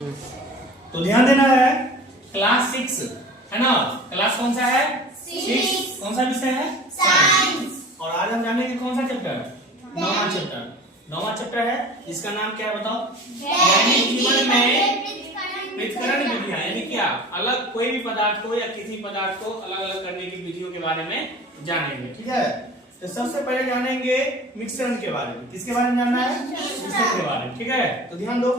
तो ध्यान देना है, क्लास 6 है ना। क्लास कौन सा है? 6। कौन सा विषय है? साइंस। और आज हम जानेंगे कौन सा चैप्टर? 9वां चैप्टर। 9वां चैप्टर है, इसका नाम क्या है बताओ? दैनिक जीवन में पृथक्करण विधियां, यानी क्या, अलग कोई भी पदार्थ को या किसी पदार्थ को अलग अलग करने की विधियों के बारे में जानेंगे। ठीक है, तो सबसे पहले जानेंगे मिश्रण के बारे में। किसके बारे में जानना है? मिश्रण के बारे में। ठीक है, तो ध्यान दो,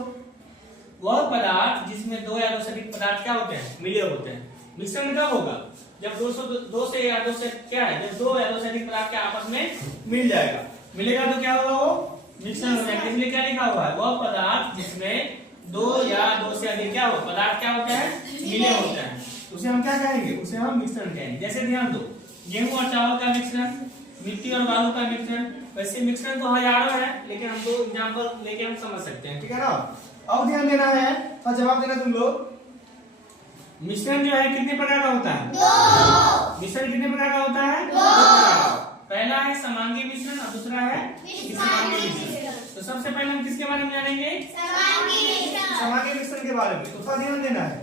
वह पदार्थ जिसमें दो या दो से अधिक पदार्थ क्या होते हैं? मिले होते हैं। मिश्रण कब होगा? जब दो से या दो से क्या है, जब दो या दो से अधिक पदार्थ क्या आपस में मिल जाएगा। मिलेगा तो क्या होगा? वो मिश्रण हो जाएगा। इसलिए क्या लिखा हुआ है? वह पदार्थ जिसमें दो या दो से अधिक क्या हो पदार्थ क्या होते हैं? मिले होते हैं, उसे हम क्या कहेंगे? उसे हम मिश्रण कहेंगे। जैसे ध्यान दो, गेहूं और चावल का मिश्रण, मिट्टी और बालू का मिश्रण। वैसे मिश्रण तो हजारों है, लेकिन हम दो एग्जांपल लेके हम समझ सकते हैं। ठीक है ना। अब ध्यान देना है और जवाब देना तुम लोग। मिश्रण जो है कितने प्रकार का होता है? 2। मिश्रण कितने प्रकार का होता है? 2 प्रकार का। पहला है समांगी मिश्रण और दूसरा है विषमांगी मिश्रण। तो सबसे पहले हम किसके बारे में जानेंगे? समांगी मिश्रण के बारे में। तो थोड़ा ध्यान देना है,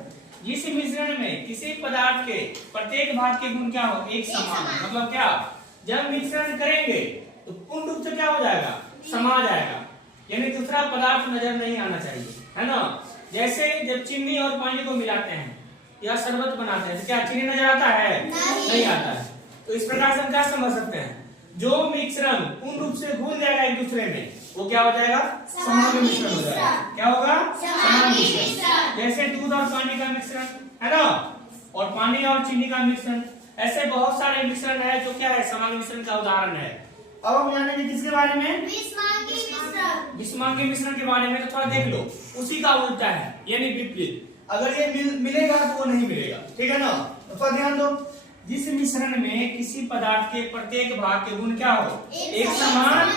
जिस मिश्रण में किसी पदार्थ के प्रत्येक भाग के गुण क्या हो? एक समान। मतलब क्या, जब मिश्रण करेंगे तो पूर्ण रूप से क्या हो जाएगा? समा जाएगा, यानी दूसरा पदार्थ नजर नहीं आना चाहिए, है ना। जैसे जब चीनी और पानी को मिलाते हैं या शरबत बनाते हैं तो क्या चीनी नजर आता है? नहीं आता है। तो इस प्रकार से हम क्या समझ सकते हैं? जो मिश्रण पूर्ण रूप से घुल जाएगा एक दूसरे में, वो क्या हो जाएगा? समांगी मिश्रण हो जाएगा। क्या होगा? समांगी मिश्रण। जैसे दूध और पानी का मिश्रण, है ना, और पानी और चीनी का मिश्रण। ऐसे बहुत सारे मिश्रण है जो क्या है? समांगी मिश्रण का उदाहरण है। अब हम जानेंगे किसके बारे में? विषमांगी मिश्रण के बारे में। तो थोड़ा देख लो, उसी का उल्टा है, यानी विपरीत। अगर ये मिलेगा तो वो नहीं मिलेगा। ठीक है ना। तो थोड़ा ध्यान दो, जिस मिश्रण में किसी पदार्थ के प्रत्येक भाग के गुण क्या हो? एक समान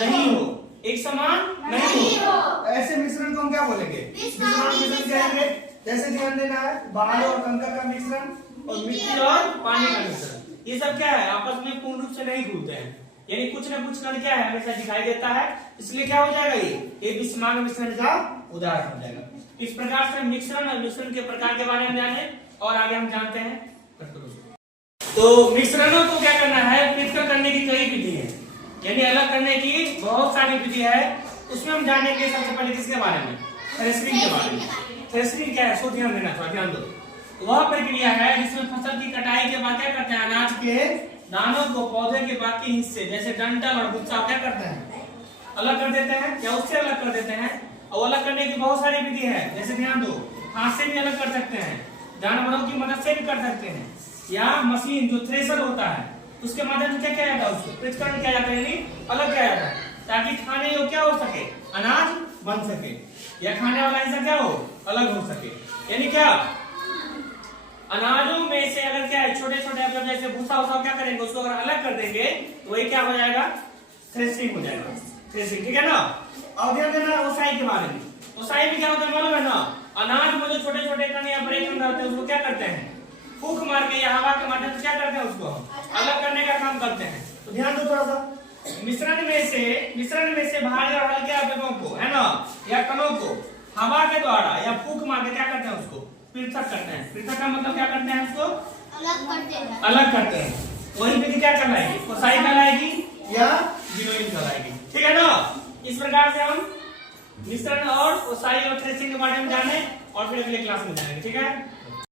नहीं हो। एक समान नहीं हो, ऐसे मिश्रण को हम क्या बोलेंगे? विषमांगी मिश्रण कहेंगे। जैसे ध्यान देना है, बालू और कंकर का मिश्रण और मिट्टी और पानी का मिश्रण, ये सब क्या है? आपस में पूर्ण रूप से नहीं घुलते हैं, यानी कुछ न कुछ कण क्या है? हमेशा दिखाई देता है। इसलिए क्या हो जाएगा? ये विषमांगी मिश्रण का उदाहरण हो जाएगा। इस प्रकार से मिश्रण और मिश्रण के प्रकार के बारे में जाने और आगे हम जानते हैं। तो मिश्रणों को क्या करना है? पृथक करने की कई विधि है, यानी अलग करने की बहुत सारी विधि है। उसमें हम जानेंगे सबसे पहले किसके बारे में? थ्रेशरिंग के बारे में। थ्रेशरिंग क्या है? सो ध्यान देना, थोड़ा ध्यान दो। वह प्रक्रिया है जिसमें फसल की कटाई के बाद क्या करते हैं? अनाज के दानों को पौधे के बाकी हिस्से जैसे डंठल और गुच्छा क्या करते हैं? अलग कर देते हैं, या उससे अलग कर देते हैं। और अलग करने की बहुत सारी विधि है। जैसे ध्यान दो, हाथ से भी अलग कर सकते हैं, जानवरों की मदद से भी कर सकते हैं, या मशीन जो थ्रेशर होता है उसके माध्यम से क्या किया जाता है? उसको पृथक्करण किया जाता है, यानी अलग किया जाता है, ताकि खाने योग्य क्या हो सके? अनाज बन सके, या खाने वाला हिस्सा क्या हो? अलग हो सके। यानी क्या, अनाजों में से अगर क्या है छोटे छोटे मतलब जैसे भूसा वूसा क्या करेंगे? उसको अगर अलग कर देंगे तो वही क्या हो जाएगा? थ्रेशरिंग हो जाएगा। थ्रेशरिंग, ठीक है ना। अब ध्यान देना ओसाई के बारे में। ओसाई में क्या होता है मालूम है ना? अनाज में जो छोटे छोटे कण या बड़े कण रहते हैं उसको क्या करते हैं? फूंक मार के या हवा के माध्यम से क्या करते हैं? उसको अलग करने का काम करते हैं। तो ध्यान दो थोड़ा सा, मिश्रण में से भारी और हल्के अवयवों को, है ना, या कणों को हवा के द्वारा या फूंक मार के क्या करते हैं? उसको पृथक करते हैं। पृथक का मतलब क्या करते हैं? उसको अलग करते हैं। वही विधि क्या कहलाएगी? ओसाई कहलाएगी या विनोइंग कहलाएगी। ठीक है ना। इस प्रकार से हम मिश्रण और ओसाई और थ्रेशरिंग के बारे में जाने और फिर अगले क्लास में जानेंगे। ठीक है।